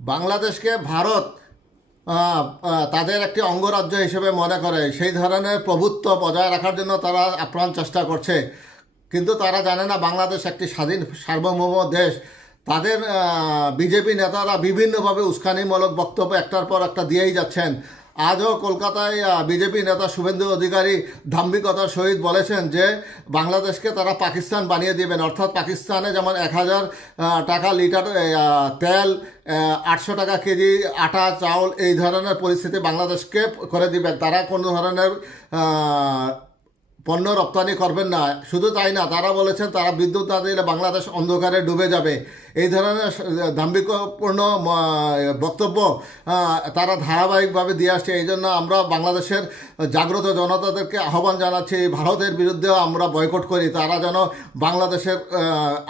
বাংলাদেশকে ভারত তাদের একটি অঙ্গরাজ্য হিসেবে মনে করে। সেই ধরনের প্রভুত্ব বজায় রাখার জন্য তারা আপ্রাণ চেষ্টা করছে। কিন্তু তারা জানে না বাংলাদেশ একটি স্বাধীন, সার্বভৌম দেশ। তাদের বিজেপি নেতারা বিভিন্নভাবে উস্কানিমূলক বক্তব্য একটার পর একটা দিয়েই যাচ্ছেন। আজও কলকাতায় বিজেপি নেতা শুভেন্দু অধিকারী ধাম্বিকতার সহিত বলেছেন যে, বাংলাদেশকে তারা পাকিস্তান বানিয়ে দেবেন। অর্থাৎ পাকিস্তানে যেমন এক হাজার টাকা লিটার তেল আটশো টাকা কেজি আটা, চাউল এই ধরনের পরিস্থিতি বাংলাদেশকে করে দিবেন। তারা কোনো ধরনের পণ্য রপ্তানি করবেন না। শুধু তাই না, তারা বলেছেন তারা বিদ্যুৎ না দিলে বাংলাদেশ অন্ধকারে ডুবে যাবে। এই ধরনের দাম্ভিকপূর্ণ বক্তব্য তারা ধারাবাহিকভাবে দিয়ে আসছে। এই জন্য আমরা বাংলাদেশের জাগ্রত জনতাদেরকে আহ্বান জানাচ্ছি, ভারতের বিরুদ্ধেও আমরা বয়কট করি। তারা যেন বাংলাদেশের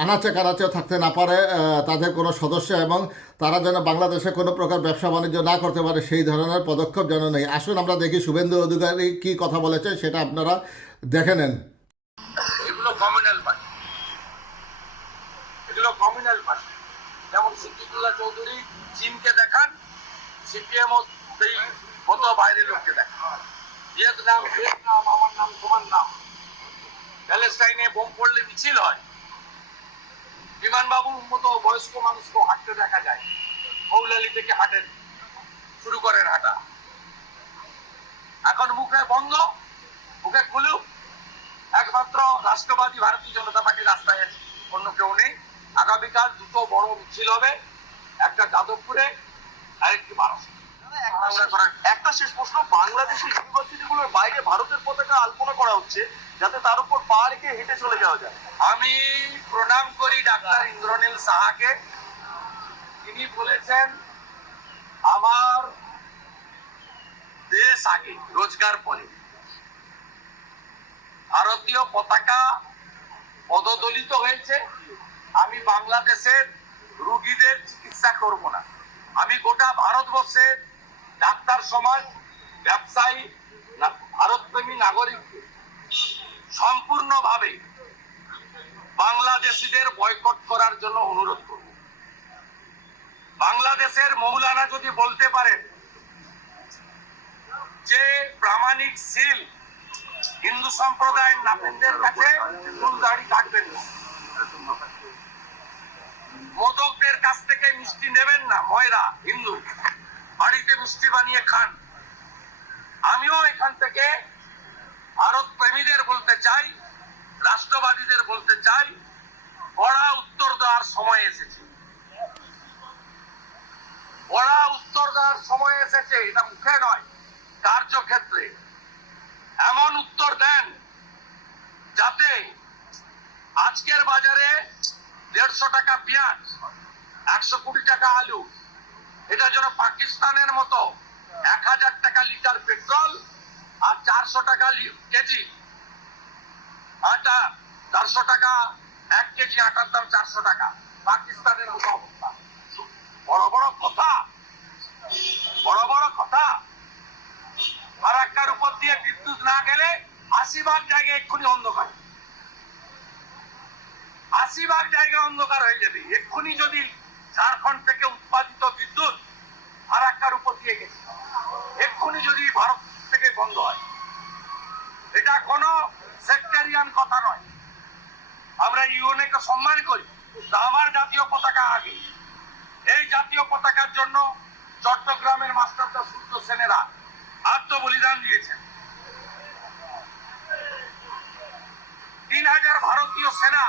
আনাচে কানাচে থাকতে না পারে তাদের কোনো সদস্য এবং তারা যেন বাংলাদেশে কোনো প্রকার ব্যবসা বাণিজ্য না করতে পারে, সেই ধরনের পদক্ষেপ যেন নেই। আসুন আমরা দেখি শুভেন্দু অধিকারী কী কথা বলেছে সেটা আপনারা দেখে নেন। এগুলো কমিউনাল পার্টি এগুলো কমিউনাল পার্টি যেমন সিদ্দিকুল্লাহ চৌধুরী চীনকে দেখান সিপিএম সেই মতো বাইরের লোককে দেখান। ভিয়েতনাম ভিয়েতনাম, আমার নাম, তোমার নাম। প্যালেস্টাইনে বোম পড়লে মিছিল হয়। বিমানবাবুর মতো বয়স্ক মানুষকে হাঁটতে দেখা যায়। মৌলালি থেকে হাঁটেন, শুরু করেন হাঁটা। এখন মুখে বন্ধ, মুখে একমাত্র রাষ্ট্রবাদী ভারতীয় জনতা পার্টি রাস্তায় আছে অন্য কেউ নেই। আগামীকাল দুটো বড় মিছিল হবে একটা যাদবপুরে আরেকটি বারাসত। একটা শেষ প্রশ্ন বাংলাদেশের ইউনিভার্সিটিগুলোর বাইরে ভারতের পতাকা আলপনা করা হচ্ছে যাতে তার উপর পা রেখে হেঁটে চলে যাওয়া যায়। আমি প্রণাম করি ডাক্তার ইন্দ্রনীল সাহাকে। তিনি বলেছেন আমার দেশ আগে রোজগার পরে। ভারতীয় পতাকা পদদলিত হয়েছে। আমি বাংলাদেশের রুগীদের চিকিৎসা করব না। আমি গোটা ভারতবর্ষের ডাক্তার সমাজ, ব্যবসায়ী ভারতপ্রেমী নাগরিককে সম্পূর্ণভাবে বাংলাদেশিদের বয়কট করার জন্য অনুরোধ করব। বাংলাদেশের মৌলানা যদি বলতে পারেন যে প্রামাণিক সিল হিন্দু সম্প্রদায়ের নাপিনদের কাছে চুল দাড়ি কাটবেন না। মোদকদের কাছ থেকে মিষ্টি নেবেন না, ময়রা, হিন্দু। বাড়িতে মিষ্টি বানিয়ে খান। আমিও এখান থেকে ভারত প্রেমীদের বলতে চাই, রাষ্ট্রবাদীদের বলতে চাই কড়া উত্তর দেওয়ার সময় এসেছে। কড়া উত্তর দেওয়ার সময় এসেছে, এটা মুখে নয়, কার্যক্ষেত্রে। এমন উত্তর দেন যাতে আজকের বাজারে দেড়শো টাকা পেঁয়াজ, একশো কুড়ি টাকা আলু এটা যেন পাকিস্তানের মতো এক হাজার টাকা লিটার পেট্রোল আর চারশো টাকা কেজি। আটা চারশো টাকা, এক কেজি আটার দাম চারশো টাকা। পাকিস্তানের মতো অবস্থা। বড় বড় কথা বড় বড় কথা ফারাক্কার উপর দিয়ে বিদ্যুৎ না গেলে আশি জায়গায় এক্ষুনি অন্ধকার। আশি জায়গা অন্ধকার হয়ে যাবে। এক্ষুনি যদি ঝাড়খণ্ড থেকে উৎপাদিত বিদ্যুৎ ফারাক্কার উপর দিয়ে গেছে। এক্ষুনি যদি ভারত থেকে বন্ধ হয়। এটা কোনো সেক্টারিয়ান কথা নয়। আমরা ইউএনএ কে সম্মান করি। আমার জাতীয় পতাকা আগে। এই জাতীয় পতাকার জন্য চট্টগ্রামের মাস্টারদা সূর্য সেনেরা আত্মবলিদান দিয়েছেন। তিন হাজার ভারতীয় সেনা